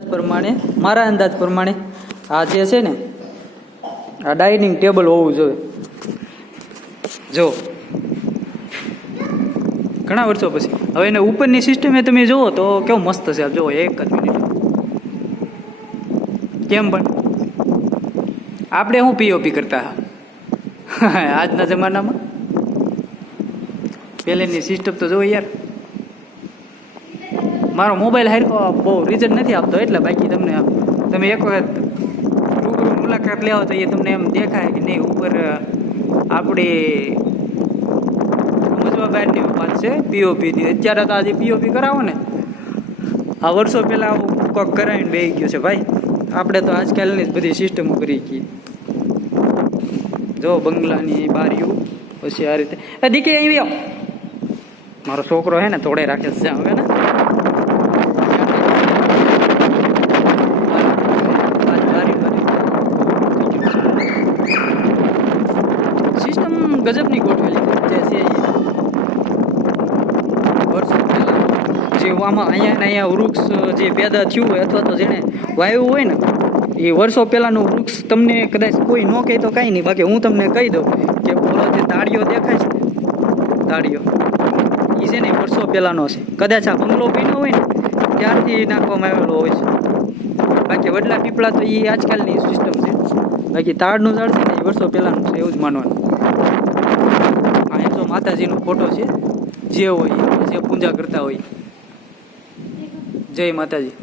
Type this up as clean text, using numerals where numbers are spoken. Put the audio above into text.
પ્રમાણે મારા અંદાજ પ્રમાણે આ જે છે ને આ ડાઇનિંગ ટેબલ હોવું જોઈએ. જો ઘણા વર્ષો પછી હવે એને ઉપરની સિસ્ટમે તમે જુઓ તો કેવું મસ્ત છે. આપ જુઓ એક જ મિનિટ કેમ પણ આપણે શું પીઓપી કરતા આજના જમાનામાં પહેલેની સિસ્ટમ તો જો યાર. મારો મોબાઈલ હારકો બહુ રિઝલ્ટ નથી આપતો એટલે બાકી તમને તમે એક વખત રૂબરૂ મુલાકાત લેવો તો એ તમને એમ દેખાય કે નહીં ઉપર આપણી સમજવા બહારની વાત છે પીઓપીની. અત્યારે તો આજે પીઓપી કરાવો ને આ વર્ષો પહેલાં આવું કોક કરાવીને બેસી ગયું છે ભાઈ. આપણે તો આજકાલની જ બધી સિસ્ટમો કરી ગઈ. જો બંગલાની બારીઓ પછી આ રીતે દીકરી આવી આવો. મારો છોકરો હે ને થોડે રાખે છે હવે ને સિસ્ટમ ગજબની ગોઠવેલી જે છે વર્ષો પહેલા જે આમાં અહીંયા ને અહીંયા વૃક્ષ જે પેદા થયું હોય અથવા તો જેને વાવ્યું હોય ને એ વર્ષો પહેલાંનું વૃક્ષ તમને કદાચ કોઈ ન કહે તો કાંઈ નહીં. બાકી હું તમને કહી દઉં કે ઓલો જે તાળીઓ દેખાય છે ને તાળીઓ એ છે ને વર્ષો પહેલાંનો છે. કદાચ આ બંગલો બન્યો હોય ને ત્યારથી નાખવામાં આવેલો હોય છે. બાકી વડલા પીપળા તો એ આજકાલની સિસ્ટમ છે. બાકી તાળનું ઝાડ છે ને એ વર્ષો પહેલાંનું છે એવું જ માનવાનું. અહીંયા તો માતાજીનો ફોટો છે જે હોય જે પૂજા કરતા હોય. જય માતાજી.